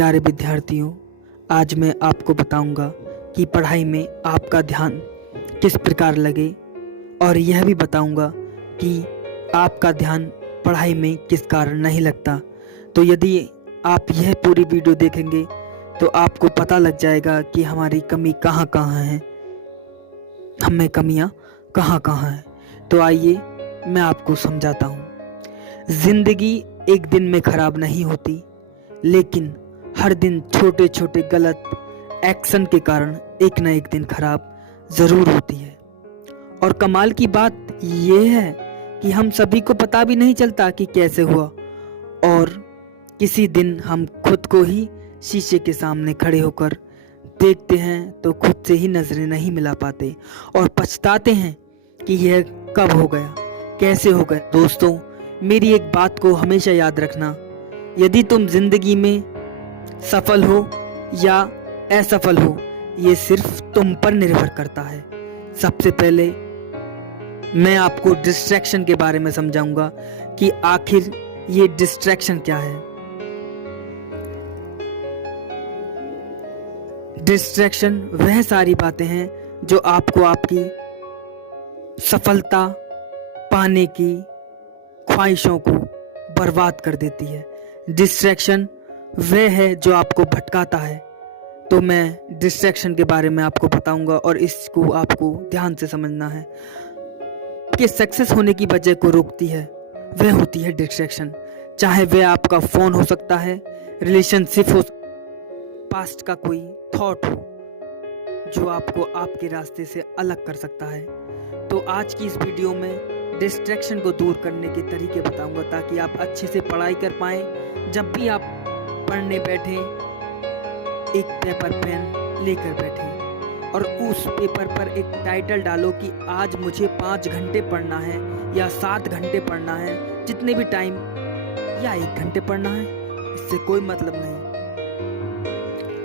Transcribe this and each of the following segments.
प्यारे विद्यार्थियों, आज मैं आपको बताऊंगा कि पढ़ाई में आपका ध्यान किस प्रकार लगे और यह भी बताऊंगा कि आपका ध्यान पढ़ाई में किस कारण नहीं लगता। तो यदि आप यह पूरी वीडियो देखेंगे तो आपको पता लग जाएगा कि हमारी कमी कहाँ कहाँ है, हमें कमियाँ कहाँ कहाँ हैं। तो आइए मैं आपको समझाता हूँ। ज़िंदगी एक दिन में ख़राब नहीं होती, लेकिन हर दिन छोटे छोटे गलत एक्शन के कारण एक न एक दिन खराब ज़रूर होती है। और कमाल की बात यह है कि हम सभी को पता भी नहीं चलता कि कैसे हुआ, और किसी दिन हम खुद को ही शीशे के सामने खड़े होकर देखते हैं तो खुद से ही नजरें नहीं मिला पाते और पछताते हैं कि यह कब हो गया, कैसे हो गया। दोस्तों, मेरी एक बात को हमेशा याद रखना, यदि तुम जिंदगी में सफल हो या असफल हो, ये सिर्फ तुम पर निर्भर करता है। सबसे पहले मैं आपको डिस्ट्रैक्शन के बारे में समझाऊंगा कि आखिर ये डिस्ट्रैक्शन क्या है। डिस्ट्रैक्शन वह सारी बातें हैं जो आपको आपकी सफलता पाने की ख्वाहिशों को बर्बाद कर देती है। डिस्ट्रैक्शन वह है जो आपको भटकाता है। तो मैं डिस्ट्रैक्शन के बारे में आपको बताऊंगा और इसको आपको ध्यान से समझना है। कि सक्सेस होने की वजह को रोकती है वह होती है डिस्ट्रैक्शन। चाहे वह आपका फ़ोन हो सकता है, रिलेशनशिप हो, पास्ट का कोई थॉट हो जो आपको आपके रास्ते से अलग कर सकता है। तो आज की इस वीडियो में डिस्ट्रैक्शन को दूर करने के तरीके बताऊंगा ताकि आप अच्छे से पढ़ाई कर पाएं। जब भी आप पढ़ने बैठें, एक पेपर पेन लेकर बैठें और उस पेपर पर एक टाइटल डालो कि आज मुझे 5 घंटे पढ़ना है या 7 घंटे पढ़ना है, जितने भी टाइम, या 1 घंटे पढ़ना है, इससे कोई मतलब नहीं।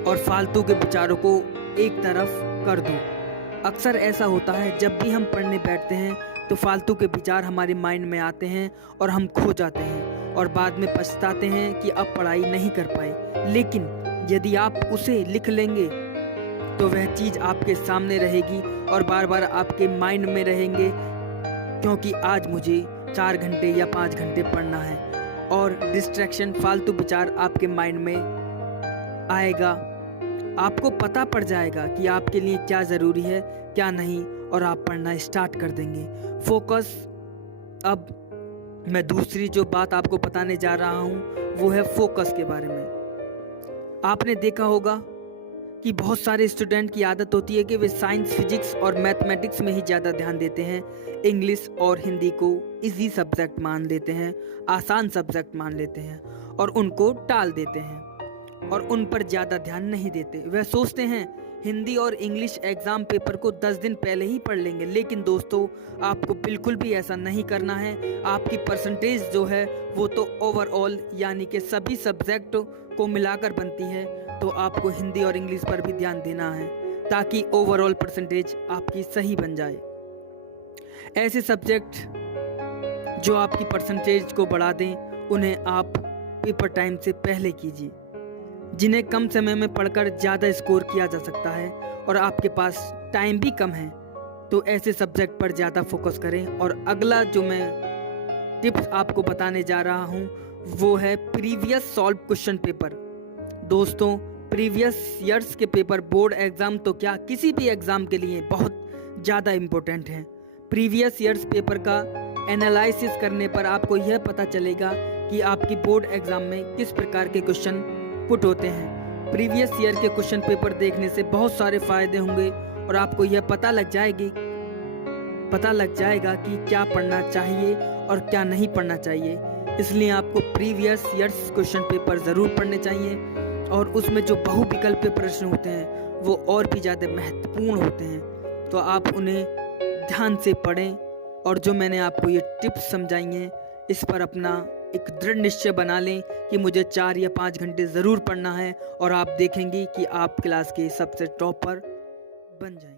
और फालतू के विचारों को एक तरफ कर दो। अक्सर ऐसा होता है जब भी हम पढ़ने बैठते हैं तो फालतू के विचार हमारे माइंड में आते हैं और हम खो जाते हैं और बाद में पछताते हैं कि अब पढ़ाई नहीं कर पाए। लेकिन यदि आप उसे लिख लेंगे तो वह चीज़ आपके सामने रहेगी और बार बार आपके माइंड में रहेंगे, क्योंकि आज मुझे 4 घंटे या 5 घंटे पढ़ना है। और डिस्ट्रैक्शन, फालतू विचार आपके माइंड में आएगा, आपको पता पड़ जाएगा कि आपके लिए क्या ज़रूरी है क्या नहीं, और आप पढ़ना स्टार्ट कर देंगे। फोकस। अब मैं दूसरी जो बात आपको बताने जा रहा हूँ वो है फोकस के बारे में। आपने देखा होगा कि बहुत सारे स्टूडेंट की आदत होती है कि वे साइंस, फिजिक्स और मैथमेटिक्स में ही ज़्यादा ध्यान देते हैं। इंग्लिश और हिंदी को इजी सब्जेक्ट मान लेते हैं, आसान सब्जेक्ट मान लेते हैं और उनको टाल देते हैं और उन पर ज़्यादा ध्यान नहीं देते। वह सोचते हैं हिंदी और इंग्लिश एग्ज़ाम पेपर को 10 दिन पहले ही पढ़ लेंगे। लेकिन दोस्तों, आपको बिल्कुल भी ऐसा नहीं करना है। आपकी परसेंटेज जो है वो तो ओवरऑल यानी कि सभी सब्जेक्ट को मिलाकर बनती है। तो आपको हिंदी और इंग्लिश पर भी ध्यान देना है ताकि ओवरऑल परसेंटेज आपकी सही बन जाए। ऐसे सब्जेक्ट जो आपकी परसेंटेज को बढ़ा दें उन्हें आप पेपर टाइम से पहले कीजिए, जिन्हें कम समय में पढ़कर ज़्यादा स्कोर किया जा सकता है और आपके पास टाइम भी कम है। तो ऐसे सब्जेक्ट पर ज़्यादा फोकस करें। और अगला जो मैं टिप्स आपको बताने जा रहा हूँ वो है प्रीवियस सॉल्व क्वेश्चन पेपर। दोस्तों, प्रीवियस ईयर्स के पेपर बोर्ड एग्ज़ाम तो क्या, किसी भी एग्ज़ाम के लिए बहुत ज़्यादा इम्पोर्टेंट हैं। प्रीवियस ईयर्स पेपर का एनालिसिस करने पर आपको यह पता चलेगा कि आपकी बोर्ड एग्ज़ाम में किस प्रकार के क्वेश्चन पुट होते हैं। प्रीवियस ईयर के क्वेश्चन पेपर देखने से बहुत सारे फायदे होंगे और आपको यह पता लग जाएगा कि क्या पढ़ना चाहिए और क्या नहीं पढ़ना चाहिए। इसलिए आपको प्रीवियस ईयर्स क्वेश्चन पेपर ज़रूर पढ़ने चाहिए और उसमें जो बहुविकल्पीय प्रश्न होते हैं वो और भी ज़्यादा महत्वपूर्ण होते हैं। तो आप उन्हें ध्यान से पढ़ें और जो मैंने आपको ये टिप्स समझाई हैं इस पर अपना एक दृढ़ निश्चय बना लें कि मुझे 4 या 5 घंटे ज़रूर पढ़ना है और आप देखेंगे कि आप क्लास के सबसे टॉपर बन जाएंगे।